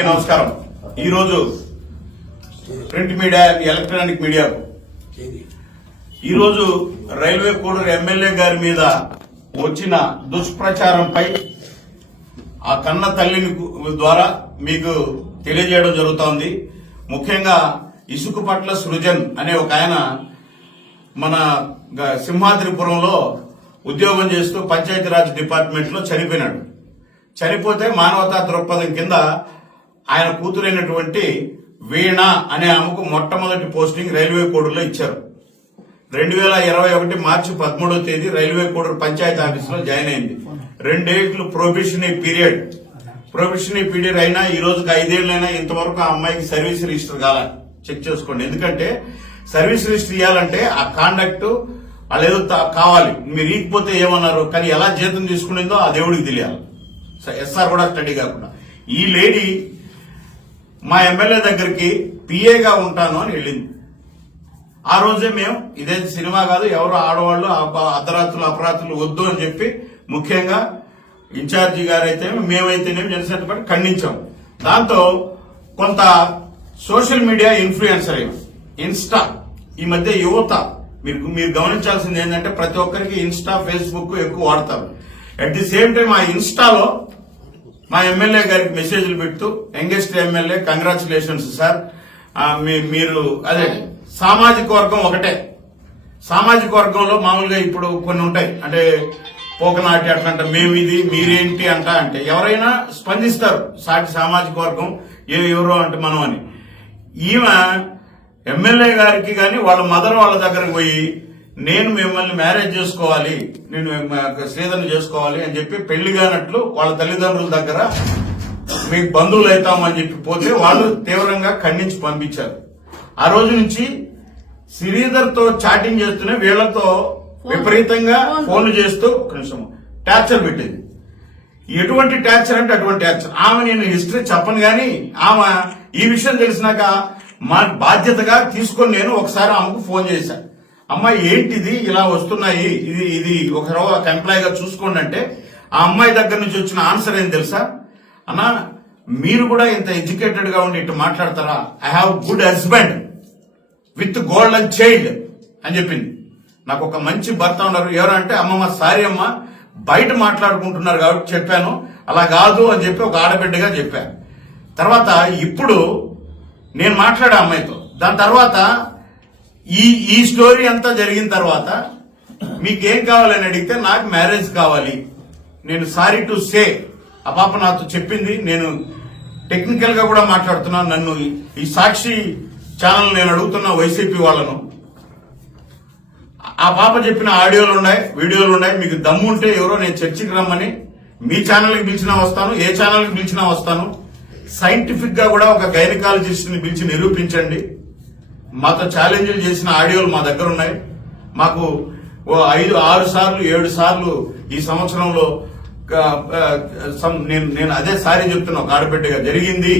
అందరికీ నమస్కారం. ఈరోజు ప్రింట్ మీడియా, ఎలక్ట్రానిక్ మీడియాకు ఈరోజు రైల్వే కోడూరు ఎమ్మెల్యే గారి మీద వచ్చిన దుష్ప్రచారంపై ఆ కన్న తల్లిని ద్వారా మీకు తెలియజేయడం జరుగుతోంది. ముఖ్యంగా ఇసుకపట్ల సృజన్ అనే ఒక ఆయన మన సింహాద్రిపురంలో ఉద్యోగం చేస్తూ పంచాయతీరాజ్ డిపార్ట్మెంట్ లో చనిపోయినాడు. చనిపోతే మానవతా దృక్పథం కింద ఆయన కూతురైనటువంటి వీణ అనే ఆమెకు మొట్టమొదటి పోస్టింగ్ రైల్వే కోడూరులో ఇచ్చారు. 2021 మార్చి 13వ తేదీ రైల్వే కోడూరు పంచాయతీ ఆఫీసులో జాయిన్ అయింది. 2 ఏళ్లు ప్రొబేషనరీ పీరియడ్ అయినా ఈ రోజుకి 5 ఏళ్లైనా ఇంతవరకు ఆ అమ్మాయికి సర్వీస్ రిజిస్టర్ కాల. చెక్ చేసుకోండి. ఎందుకంటే సర్వీస్ రిజిస్టర్ ఇవ్వాలంటే ఆ కాండక్ట్ వాళ్ళు ఏదో కావాలి. మీరు ఇకపోతే ఏమన్నారు, కానీ ఎలా జీతం తీసుకునేదో ఆ దేవుడికి తెలియాలి. ఎస్ఆర్ కూడా స్టడీ కాకుండా ఈ లేడీ మా ఎమ్మెల్యే దగ్గరికి పిఏగా ఉంటాను అని వెళ్ళింది. ఆ రోజే మేము ఇదే సినిమా కాదు, ఎవరు ఆడవాళ్లు అర్ధరాత్రులు అపరాత్రులు వద్దు అని చెప్పి ముఖ్యంగా ఇన్ఛార్జి గారైతే మేమైతేనేమి జనసేన పార్టీ ఖండించాం. దాంతో కొంత సోషల్ మీడియా ఇన్ఫ్లుయెన్సర్ ఇన్స్టా ఈ మధ్య యువత మీరు గమనించాల్సింది ఏంటంటే ప్రతి ఒక్కరికి ఇన్స్టా, ఫేస్బుక్ ఎక్కువ వాడతారు. అట్ ది సేమ్ టైం ఆ ఇన్స్టాలో మా ఎమ్మెల్యే గారికి మెసేజ్లు పెడుతూ యంగెస్ట్ ఎమ్మెల్యే, కంగ్రాచులేషన్స్ సార్, మీరు అదే సామాజిక వర్గం ఒకటే. సామాజిక వర్గంలో మామూలుగా ఇప్పుడు కొన్ని ఉంటాయి, అంటే పోకనాటి అట్లంట, మేము ఇది మీరేంటి అంటే ఎవరైనా స్పందిస్తారు. సాటి సామాజిక వర్గం ఎవరో అంటే మనం అని. ఈమె ఎమ్మెల్యే గారికి గాని వాళ్ళ మదర్ వాళ్ళ దగ్గరకు పోయి నేను మిమ్మల్ని మ్యారేజ్ చేసుకోవాలి, నేను శ్రీధరణ చేసుకోవాలి అని చెప్పి పెళ్లి కానట్లు వాళ్ళ తల్లిదండ్రుల దగ్గర మీకు బంధువులు అవుతామని చెప్పి పోతే వాళ్ళు తీవ్రంగా ఖండించి పంపించారు. ఆ రోజు నుంచి శ్రీధర్ తో చాటింగ్ చేస్తూనే వీళ్లతో విపరీతంగా ఫోన్లు చేస్తూ ఒక నిమిషం టార్చర్ పెట్టింది. ఎటువంటి టార్చర్ అంటే అటువంటి టార్చర్. ఆమె నేను హిస్టరీ చెప్పను గాని ఆమె ఈ విషయం తెలిసినాక మా బాధ్యతగా తీసుకొని నేను ఒకసారి ఆమెకు ఫోన్ చేశాను. అమ్మాయి ఏంటిది ఇలా వస్తున్నాయి, ఇది ఒక ఎంప్లాయ్ గా చూసుకోండి అంటే ఆ అమ్మాయి దగ్గర నుంచి వచ్చిన ఆన్సర్ ఏం తెలుసా, అన్నా మీరు కూడా ఇంత ఎడ్యుకేటెడ్ గా ఉండి ఇటు మాట్లాడతారా, I have good husband with golden child అని చెప్పింది. నాకు ఒక మంచి భర్త ఉన్నారు. ఎవరంటే అమ్మమ్మ సారీ అమ్మ బయట మాట్లాడుకుంటున్నారు కాబట్టి చెప్పాను, అలా కాదు అని చెప్పి ఒక ఆడబిడ్డగా చెప్పాను. తర్వాత ఇప్పుడు నేను మాట్లాడే అమ్మాయితో దాని తర్వాత ఈ స్టోరీ అంతా జరిగిన తర్వాత మీకేం కావాలని అడిగితే నాకు మ్యారేజ్ కావాలి, నేను సారీ టు సే ఆ పాప నాతో చెప్పింది. నేను టెక్నికల్ గా కూడా మాట్లాడుతున్నాను. నన్ను ఈ సాక్షి ఛానల్ నేను అడుగుతున్నా వైసీపీ వాళ్ళను, ఆ పాప చెప్పిన ఆడియోలు ఉన్నాయి, వీడియోలు ఉన్నాయి. మీకు దమ్ము ఉంటే ఎవరో నేను చర్చకి రమ్మని మీ ఛానల్కి పిలిచినా వస్తాను, ఏ ఛానల్కి పిలిచినా వస్తాను. సైంటిఫిక్ గా కూడా ఒక గైనకాలజిస్ట్ ని పిలిచి నిరూపించండి. మాతో ఛాలెంజ్లు చేసిన ఆడియోలు మా దగ్గర ఉన్నాయి. మాకు 5, 6 సార్లు 7 సార్లు ఈ సంవత్సరంలో నేను అదే సారీ చెప్తున్నా, ఒక ఆడబిడ్డగా జరిగింది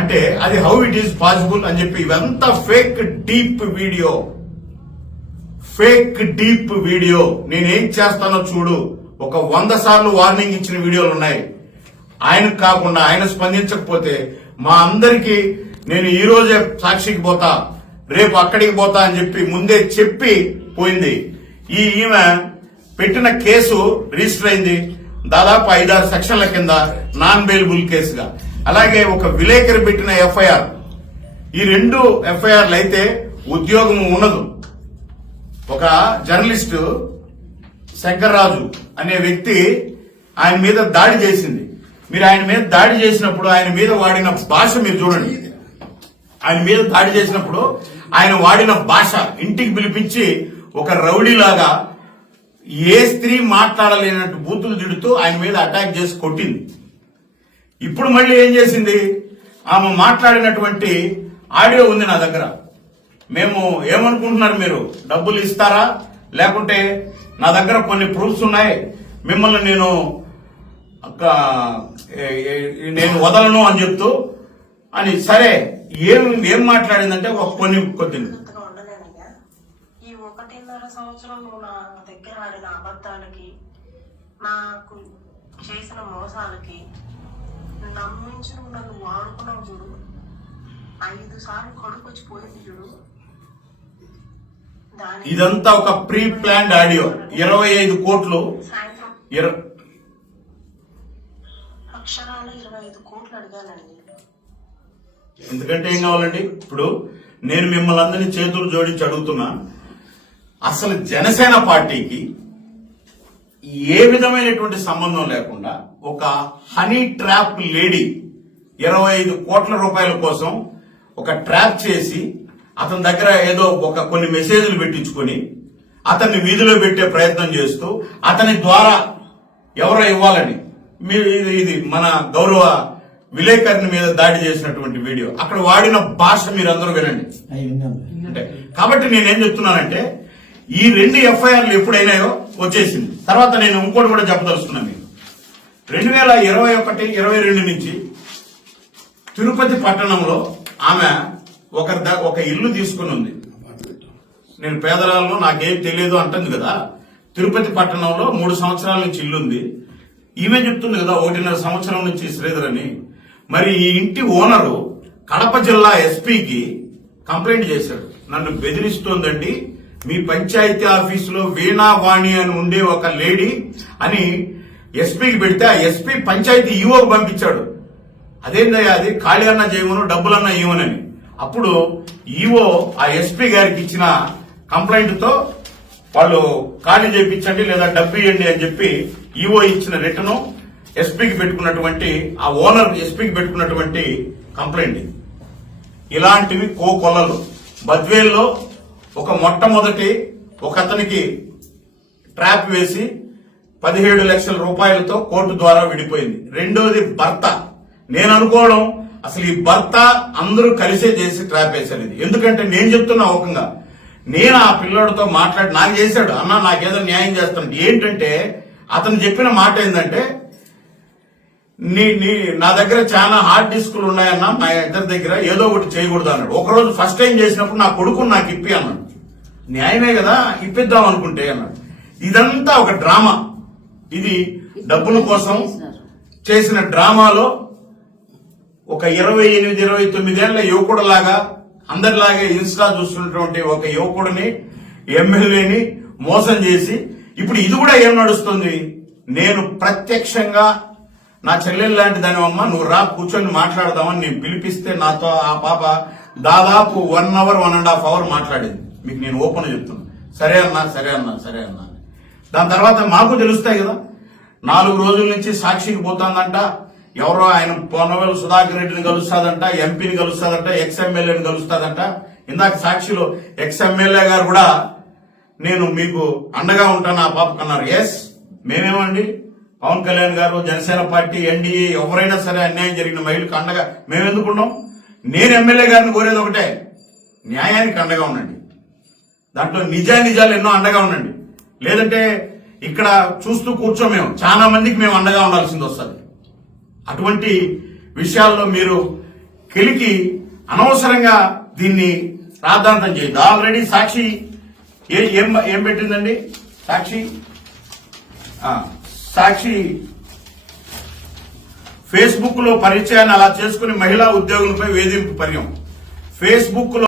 అంటే అది హౌ ఇట్ ఈస్ పాసిబుల్ అని చెప్పి ఇవంతా ఫేక్ డీప్ వీడియో. నేనేం చేస్తానో చూడు, ఒక 100 సార్లు వార్నింగ్ ఇచ్చిన వీడియోలు ఉన్నాయి. ఆయనకు కాకుండా ఆయన స్పందించకపోతే మా అందరికీ నేను ఈ రోజే సాక్షికి పోతా, రేపు అక్కడికి పోతా అని చెప్పి ముందే చెప్పి పోయింది. ఈమె పెట్టిన కేసు రిజిస్టర్ అయింది దాదాపు 5-6 సెక్షన్ల కింద నాన్ బెయిలబుల్ కేసుగా. అలాగే ఒక విలేకరి పెట్టిన ఎఫ్ఐఆర్, ఈ 2 ఎఫ్ఐఆర్లు అయితే ఉద్యోగం ఉండదు. ఒక జర్నలిస్టు శంకర్రాజు అనే వ్యక్తి ఆయన మీద దాడి చేసింది. మీరు ఆయన మీద దాడి చేసినప్పుడు ఆయన మీద వాడిన భాష మీరు చూడండి. ఆయన మీద దాడి చేసినప్పుడు ఆయన వాడిన భాష ఇంటికి పిలిపించి ఒక రౌడీలాగా ఏ స్త్రీ మాట్లాడలేనట్టు బూతులు తిడుతూ ఆయన మీద అటాక్ చేసి కొట్టింది. ఇప్పుడు మళ్ళీ ఏం చేసింది, ఆమె మాట్లాడినటువంటి ఆడియో ఉంది నా దగ్గర. మేము ఏమనుకుంటున్నారు, మీరు డబ్బులు ఇస్తారా లేకుంటే నా దగ్గర కొన్ని ప్రూఫ్స్ ఉన్నాయి, మిమ్మల్ని నేను వదలను అని చెప్తూ అని. సరే ఏం మాట్లాడిందంటే కొన్ని ఈ 1.5 సంవత్సరం నువ్వు నా దగ్గర ఆడిన అబద్ధాలకి, నాకు చేసిన మోసాలకి నమ్మించి నన్ను వాడు 5 సార్లు కొడుకు వచ్చి పోయింది చూడు. దాని ఇదంతా ఒక ప్రీ ప్లాన్డ్ ఆడియో. 25 కోట్లు సాయంత్రం ఇర- అక్షరాలు 25 కోట్లు అడిగానండి. ఎందుకంటే ఏం కావాలండి? ఇప్పుడు నేను మిమ్మల్ని అందరినీ చేతులు జోడించి అడుగుతున్నా, అసలు జనసేన పార్టీకి ఏ విధమైనటువంటి సంబంధం లేకుండా ఒక హనీ ట్రాప్ లేడీ 25 కోట్ల రూపాయల కోసం ఒక ట్రాప్ చేసి అతని దగ్గర ఏదో ఒక కొన్ని మెసేజ్లు పెట్టించుకొని అతన్ని వీధిలో పెట్టే ప్రయత్నం చేస్తూ అతని ద్వారా ఎవరో ఇవ్వాలని మీరు ఇది మన గౌరవ విలేకరుని మీద దాడి చేసినటువంటి వీడియో. అక్కడ వాడిన భాష మీరందరూ వినండి. అంటే కాబట్టి నేనేం చెప్తున్నానంటే ఈ 2 ఎఫ్ఐఆర్లు ఎప్పుడైనాయో వచ్చేసింది. తర్వాత నేను ఇంకోటి కూడా చెప్పదలుచుకున్నాను. మీకు 2021-22 నుంచి తిరుపతి పట్టణంలో ఆమె ఒక ఇల్లు తీసుకుని ఉంది. నేను పేదరాలను నాకేం తెలియదు అంటుంది కదా. తిరుపతి పట్టణంలో 3 సంవత్సరాల నుంచి ఇల్లు ఉంది. ఈమె చెప్తుంది కదా 1.5 సంవత్సరం నుంచి శ్రీధర్ అని. మరి ఈ ఇంటి ఓనరు కడప జిల్లా ఎస్పీకి కంప్లైంట్ చేశాడు. నన్ను బెదిరిస్తోందండి, మీ పంచాయతీ ఆఫీసులో వీణావాణి అని ఉండే ఒక లేడీ అని ఎస్పీకి పెడితే ఆ ఎస్పీ పంచాయతీ ఈవోకి పంపించాడు. అదేందయ్యా అది, ఖాళీ అన్నా చేయమను డబ్బులన్నా ఇవ్వనని. అప్పుడు ఈవో ఆ ఎస్పీ గారికి ఇచ్చిన కంప్లైంట్ తో వాళ్ళు ఖాళీ చేయించండి లేదా డబ్బు ఇవ్వండి అని చెప్పి ఈవో ఇచ్చిన రిటర్న్ ఎస్పీకి పెట్టుకున్నటువంటి ఆ ఓనర్ ఎస్పీకి పెట్టుకున్నటువంటి కంప్లైంట్. ఇలాంటివి కోకొల్లలు. బద్వేల్లో ఒక మొట్టమొదటి ఒక అతనికి ట్రాప్ వేసి 17 లక్షల రూపాయలతో కోర్టు ద్వారా విడిపోయింది. రెండోది భర్త. నేను అనుకోవడం అసలు ఈ భర్త అందరూ కలిసే చేసి ట్రాప్ వేశారు ఇది. ఎందుకంటే నేను చెప్తున్నా ఓకంగా, నేను ఆ పిల్లోడితో మాట్లాడి నాకు చేశాడు, అన్న నాకేదో న్యాయం చేస్తాను. ఏంటంటే అతను చెప్పిన మాట ఏంటంటే నా దగ్గర చాలా హార్డ్ డిస్కులు ఉన్నాయన్నా, మా ఇద్దరి దగ్గర ఏదో ఒకటి చేయకూడదు అన్నాడు. ఒకరోజు ఫస్ట్ టైం చేసినప్పుడు నా కొడుకుని నాకు ఇప్పి అన్నాడు. న్యాయమే కదా, ఇప్పిద్దాం అనుకుంటే అన్నాడు. ఇదంతా ఒక డ్రామా. ఇది డబ్బుల కోసం చేసిన డ్రామాలో ఒక 28-29 ఏళ్ల యువకుడులాగా అందరిలాగే ఇన్స్టా చూస్తున్నటువంటి ఒక యువకుడిని ఎమ్మెల్యేని మోసం చేసి ఇప్పుడు ఇది కూడా ఏం నడుస్తుంది? నేను ప్రత్యక్షంగా నా చెల్లెలు లాంటి దానివమ్మ, నువ్వు రా కూర్చొని మాట్లాడదామని నేను పిలిపిస్తే నాతో ఆ పాప దాదాపు 1 అవర్ 1.5 అవర్ మాట్లాడింది. మీకు నేను ఓపెన్ చెప్తున్నా. సరే అన్నా సరే అన్నా సరే అన్నా. దాని తర్వాత మాకు తెలుస్తాయి కదా. 4 రోజుల నుంచి సాక్షికి పోతుందంట. ఎవరో ఆయన పొన్నవేలు సుధాకర్ రెడ్డిని కలుస్తాదంట, ఎంపీని కలుస్తాదంట, ఎక్స్ ఎమ్మెల్యేని కలుస్తాదంట. ఇందాక సాక్షిలో ఎక్స్ ఎమ్మెల్యే గారు కూడా నేను మీకు అండగా ఉంటాను ఆ పాపకు అన్నారు. ఎస్, మేమేమండి పవన్ కళ్యాణ్ గారు, జనసేన పార్టీ, ఎన్డీఏ ఎవరైనా సరే అన్యాయం జరిగిన మహిళలకు అండగా మేమెందుకున్నాం? నేను ఎమ్మెల్యే గారిని కోరేది ఒకటే, న్యాయానికి అండగా ఉండండి. దాంట్లో నిజాలు ఎన్నో అండగా ఉండండి. లేదంటే ఇక్కడ చూస్తూ కూర్చోమేము చాలా మందికి మేము అండగా ఉండాల్సింది వస్తుంది. అటువంటి విషయాల్లో మీరు కెలికి అనవసరంగా దీన్ని రాద్ధాంతం చేయదు. ఆల్రెడీ సాక్షి ఏం పెట్టిందండి? సాక్షి ఫేస్బుక్ లో పరిచయాన్ని అలా చేసుకుని మహిళా ఉద్యోగులపై వేధింపు పర్యం. ఫేస్బుక్ లో